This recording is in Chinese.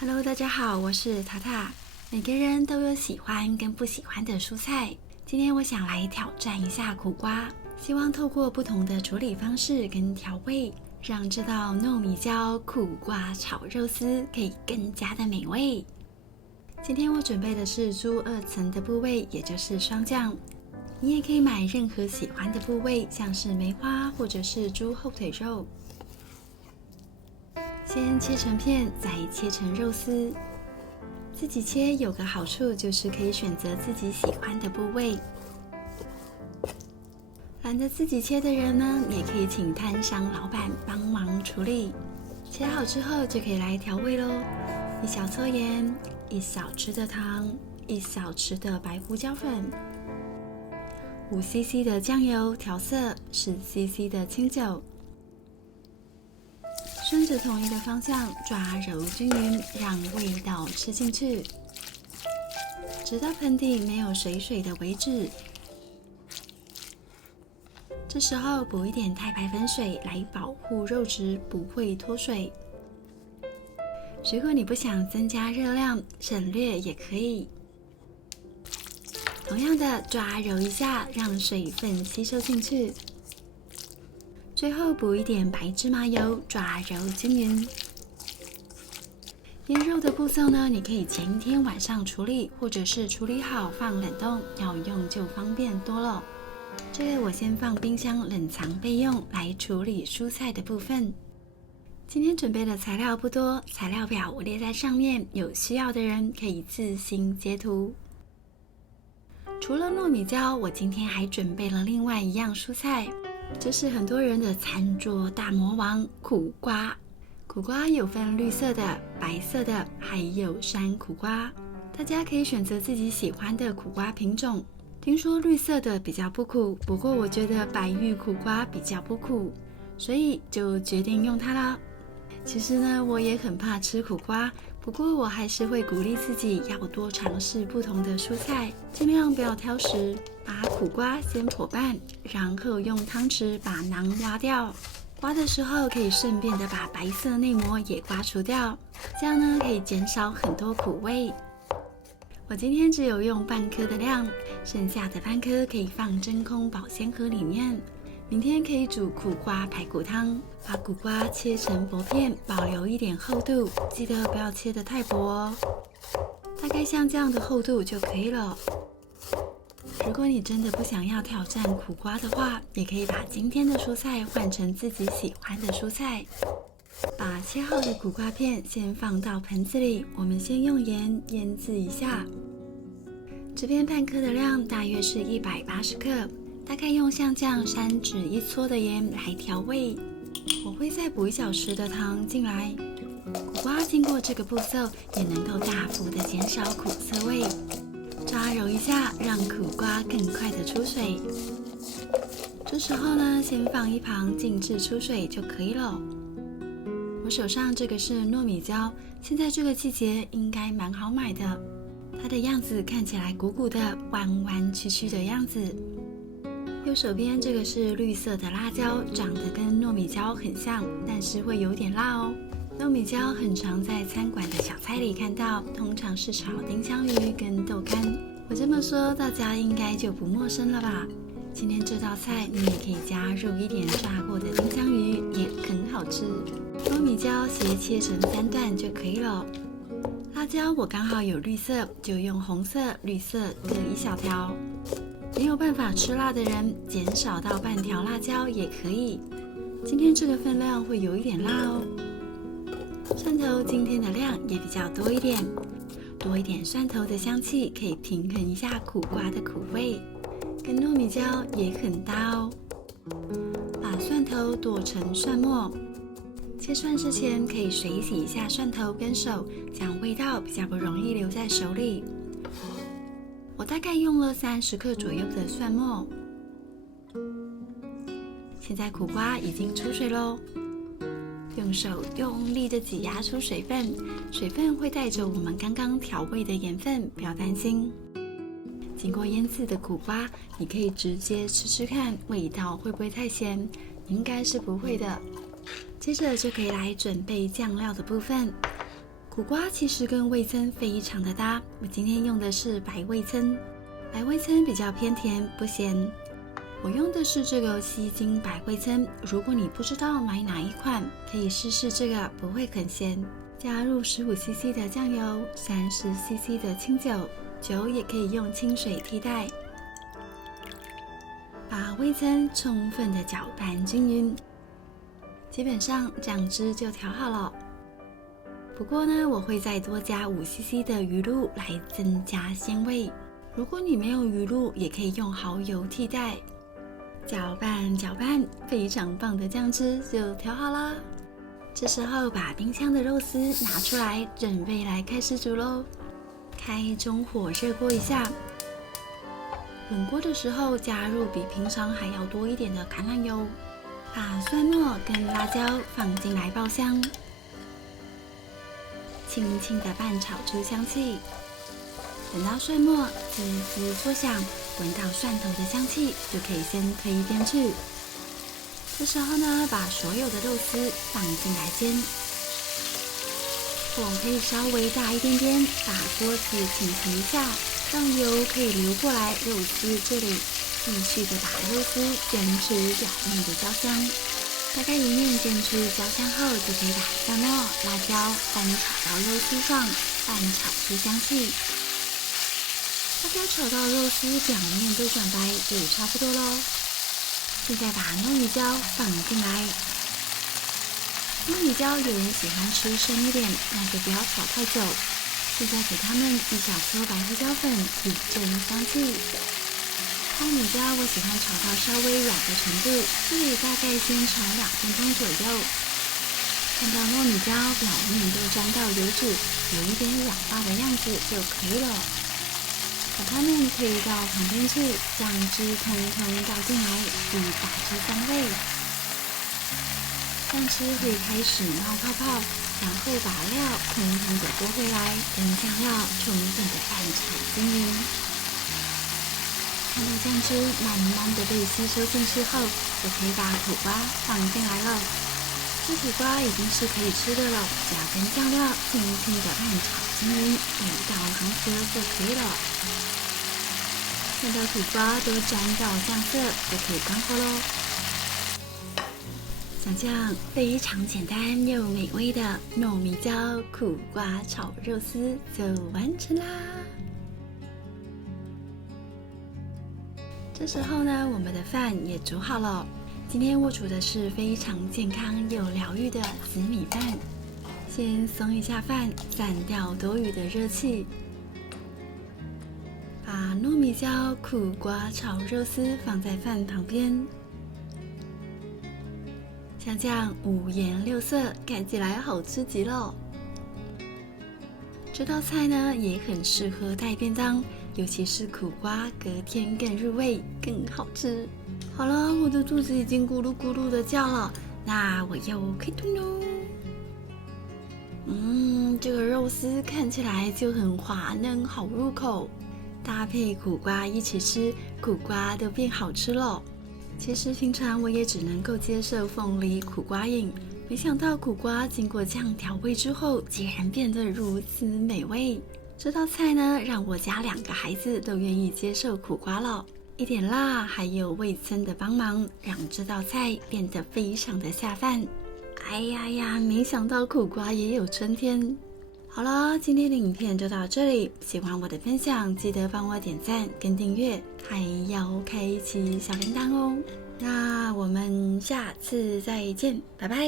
Hello， 大家好，我是塔塔。每个人都有喜欢跟不喜欢的蔬菜，今天我想来挑战一下苦瓜，希望透过不同的处理方式跟调味，让这道糯米椒苦瓜炒肉丝可以更加的美味。今天我准备的是猪2层的部位，也就是双酱。你也可以买任何喜欢的部位，像是梅花或者是猪后腿肉。先切成片，再切成肉丝。自己切有个好处，就是可以选择自己喜欢的部位。懒得自己切的人呢，也可以请摊商老板帮忙处理。切好之后就可以来调味咯，1小撮盐，1小匙的糖，1小匙的白胡椒粉，5cc 的酱油调色，10cc 的清酒。顺着同一个方向抓揉均匀，让味道吃进去，直到盆底没有水水的为止。这时候补一点太白粉水来保护肉质不会脱水。如果你不想增加热量，省略也可以。同样的抓揉一下，让水分吸收进去。最后补一点白芝麻油，抓揉均匀。腌肉的步骤呢，你可以前一天晚上处理，或者是处理好放冷冻，要用就方便多了。这个我先放冰箱冷藏备用，来处理蔬菜的部分。今天准备的材料不多，材料表我列在上面，有需要的人可以自行截图。除了糯米椒，我今天还准备了另外一样蔬菜。这是很多人的餐桌大魔王——苦瓜。苦瓜有分绿色的、白色的，还有山苦瓜。大家可以选择自己喜欢的苦瓜品种。听说绿色的比较不苦，不过我觉得白玉苦瓜比较不苦，所以就决定用它啦。其实呢，我也很怕吃苦瓜，不过我还是会鼓励自己要多尝试不同的蔬菜，尽量不要挑食。把苦瓜先剖半，然后用汤匙把囊挖掉。挖的时候可以顺便的把白色内膜也刮除掉，这样呢可以减少很多苦味。我今天只有用半颗的量，剩下的半颗可以放真空保鲜盒里面。明天可以煮苦瓜排骨汤。把苦瓜切成薄片，保留一点厚度，记得不要切得太薄哦。大概像这样的厚度就可以了。如果你真的不想要挑战苦瓜的话，也可以把今天的蔬菜换成自己喜欢的蔬菜。把切好的苦瓜片先放到盆子里，我们先用盐腌制一下。这边半颗的量大约是180克，大概用像这样3指1撮的盐来调味。我会再补1小匙的糖进来。苦瓜经过这个步骤，也能够大幅的减少苦涩味。抓揉一下，让苦瓜更快的出水。这时候呢，先放一旁静置出水就可以了。我手上这个是糯米椒，现在这个季节应该蛮好买的。它的样子看起来鼓鼓的、弯弯曲曲的样子。右手边这个是绿色的辣椒，长得跟糯米椒很像，但是会有点辣哦。糯米椒很常在餐馆的小菜里看到，通常是炒丁香鱼跟豆干。我这么说，大家应该就不陌生了吧？今天这道菜你也可以加入一点炸过的丁香鱼，也很好吃。糯米椒斜切成3段就可以了。辣椒我刚好有绿色，就用红色、绿色各1小条。没有办法吃辣的人，减少到半条辣椒也可以。今天这个分量会有一点辣哦。蒜头今天的量也比较多一点，多一点蒜头的香气可以平衡一下苦瓜的苦味，跟糯米椒也很搭哦。把蒜头剁成蒜末。切蒜之前可以水洗一下蒜头跟手，这样味道比较不容易留在手里。我大概用了30克左右的蒜末。现在苦瓜已经出水咯，用手用力的挤压出水分，水分会带着我们刚刚调味的盐分，不要担心。经过腌制的苦瓜，你可以直接吃吃看，味道会不会太咸？应该是不会的。接着就可以来准备酱料的部分。苦苦瓜其实跟味噌非常的搭，我今天用的是白味噌，白味噌比较偏甜不咸。我用的是这个西京白味噌，如果你不知道买哪一款，可以试试这个，不会很咸。加入15cc 的酱油，30cc 的清酒，酒也可以用清水替代。把味噌充分的搅拌均匀，基本上酱汁就调好了。不过呢，我会再多加5cc 的鱼露来增加鲜味。如果你没有鱼露，也可以用蚝油替代。搅拌搅拌，非常棒的酱汁就调好啦。这时候把冰箱的肉丝拿出来，准备来开始煮咯。开中火热锅一下，滚锅的时候加入比平常还要多一点的橄榄油，把蒜末跟辣椒放进来爆香，轻轻的拌炒出香气。等到蒜末滋滋作响，闻到蒜头的香气，就可以先推一边去。这时候呢，把所有的肉丝放进来煎，火可以稍微大一点点，把锅子倾斜一下，让油可以流过来肉丝这里，继续的把肉丝煎出表面的焦香。大概一面煎出焦香后，就可以把蒜末、辣椒翻炒到肉丝上，拌炒出香气。大概炒到肉丝表面都转白就差不多咯。现在把糯米椒放进来。糯米椒有人喜欢吃生一点，那就不要炒太久。现在给它们一小颗白胡椒粉，提振香气。糯米椒我喜欢炒到稍微软的程度，这里大概先炒2分钟左右。看到糯米椒表面都沾到油脂，有一点软化的样子就可以了。把它们推到旁边去，酱汁通通倒进来，以打出香味。酱汁会开始冒泡泡，然后把料通通的拨回来，跟酱料充分的拌炒均匀。看到酱汁慢慢的被吸收进去后，就可以把苦瓜放进来了。这苦瓜已经是可以吃的了，只要跟酱料轻轻的拌炒均匀，味道融合就可以了。看到苦瓜都沾到酱色，就可以关火咯。想象非常简单又美味的糯米椒苦瓜炒肉丝就完成啦。这时候呢，我们的饭也煮好了。今天我煮的是非常健康又疗愈的紫米饭。先松一下饭，散掉多余的热气。把糯米椒苦瓜炒肉丝放在饭旁边，像这样五颜六色，看起来好吃极了。这道菜呢也很适合带便当，尤其是苦瓜，隔天更入味，更好吃。好了，我的肚子已经咕噜咕噜的叫了，那我要开动喽。这个肉丝看起来就很滑嫩，好入口。搭配苦瓜一起吃，苦瓜都变好吃了。其实平常我也只能够接受凤梨苦瓜饮，没想到苦瓜经过这样调味之后，竟然变得如此美味。这道菜呢，让我家2个孩子都愿意接受苦瓜了。一点辣，还有味噌的帮忙，让这道菜变得非常的下饭。哎呀，没想到苦瓜也有春天。好了，今天的影片就到这里。喜欢我的分享，记得帮我点赞跟订阅，还要开启小铃铛哦。那我们下次再见，拜拜。